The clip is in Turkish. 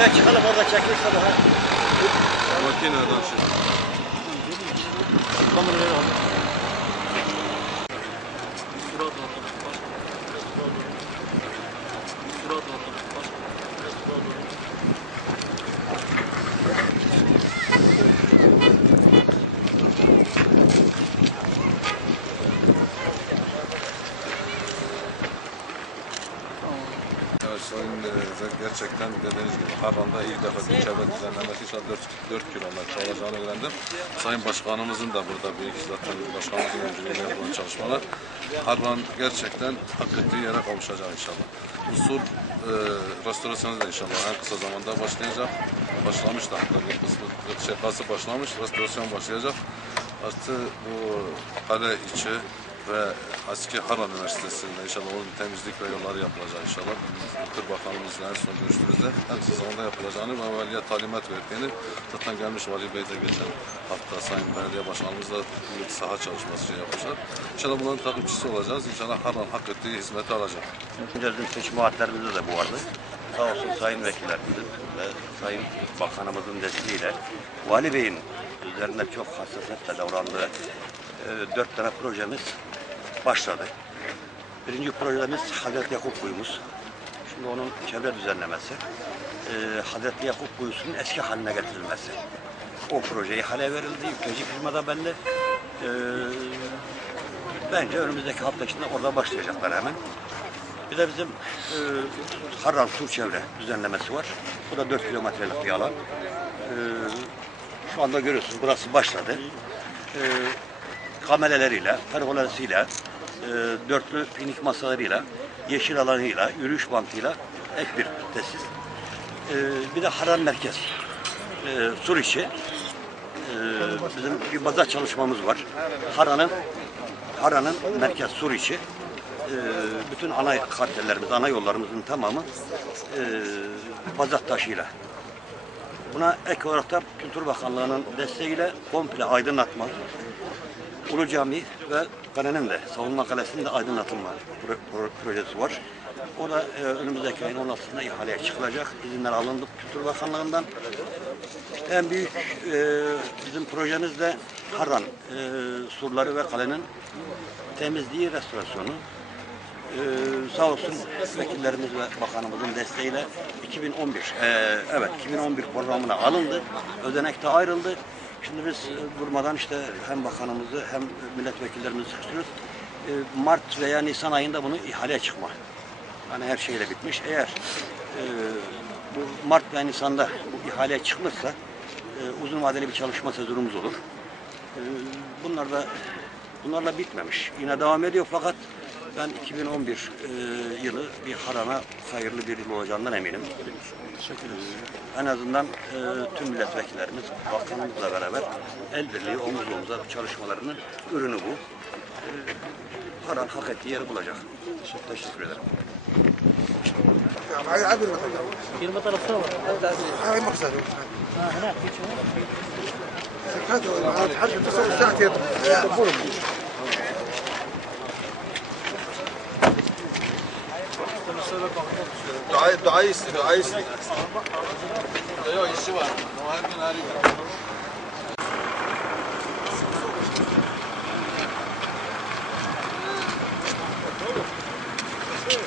Oraya çıkalım orada çekilirse daha. Makineden şey. Kamerayı al. Evet, sayın e, gerçekten dediğiniz gibi Harran'da ilk defa bir çevre düzenlemesi inşallah 4, 4 kilometre olacağını öğrendim. Sayın Başkanımızın da burada iki zaten başkanımızın öncülüğünde yapılan çalışmalar. Harran gerçekten hak ettiği yere kavuşacak inşallah. Usul e, restorasyonu da inşallah en kısa zamanda başlayacak. Başlamış da hatta bir kısmı şekası başlamış, restorasyon başlayacak. Artı bu kale içi ve Aski Harran Üniversitesi'nde inşallah onun temizlik ve yolları yapılacak inşallah. Kültür Bakanımızla en son görüştüğümüzde en kısa zamanda yapılacağını ve valiye talimat verdiğini zaten gelmiş Vali Bey de geçen hafta Sayın Belediye Başkanımızla bir saha çalışması şey yapmışlar. İnşallah bunların takipçisi olacağız. İnşallah Harran hak ettiği hizmeti alacak. Bizim seçim vaatlerimizde de bu vardı. Sağ olsun sayın vekillerimizin ve sayın bakanımızın desteğiyle Vali Bey'in üzerinde çok hassasiyetle davrandığı e, dört tane projemiz başladı. Birinci projemiz Hazreti Yakup Kuyumuz. Şimdi onun çevre düzenlemesi. E, Hazreti Yakup Kuyusu'nun eski haline getirilmesi. O proje ihale verildi. Yükleci firma da belli. E, bence önümüzdeki hafta içinde orada başlayacaklar hemen. Bir de bizim e, Harran Sur çevre düzenlemesi var. Bu da 4 kilometrelik bir alan. E, şu anda görüyorsunuz burası başladı. E, kameleleriyle, pergolasıyla, e, dörtlü pinik masalarıyla, yeşil alanıyla, yürüyüş bantıyla ek bir tesis. E, bir de Harran Merkez. E, sur içi. E, bizim bir baza çalışmamız var. Harran'ın Harran'ın merkez sur içi e, bütün ana kartellerimiz, ana yollarımızın tamamı e, bazat taşıyla. Buna ek olarak da Kültür Bakanlığı'nın desteğiyle komple aydınlatma, Ulu Cami ve kalenin de, Savunma Kalesi'nin de aydınlatılma pro- pro- projesi var. O da e, önümüzdeki ayın 16'sında ihaleye çıkılacak. İzinler alındı Kültür Bakanlığı'ndan. En büyük e, bizim projemiz de Harran e, surları ve kalenin temizliği, restorasyonu. Ee, sağ olsun vekillerimiz ve bakanımızın desteğiyle 2011 e, evet 2011 programına alındı. Ödenek de ayrıldı. Şimdi biz e, durmadan işte hem bakanımızı hem milletvekillerimizi sıkıştırıyoruz. E, Mart veya Nisan ayında bunu ihaleye çıkma. Yani her şeyle bitmiş. Eğer e, bu Mart ve Nisan'da bu ihaleye çıkılırsa e, uzun vadeli bir çalışma sezonumuz olur. Bunlar da bunlarla bitmemiş. Yine devam ediyor fakat ben 2011 e, yılı bir harana hayırlı bir yıl olacağından eminim. E, en azından e, tüm milletvekillerimiz bakanımızla beraber el birliği omuz omuza çalışmalarının ürünü bu. E, haran hak ettiği yeri bulacak. Teşekkür ederim. عابر مثلا Firma tarafı var. هاي مقصد Ha, هناك في شو؟ هذا حرف التصرف Dua, dua istiyor, dua istiyor. Yok işi var. Her gün arıyor.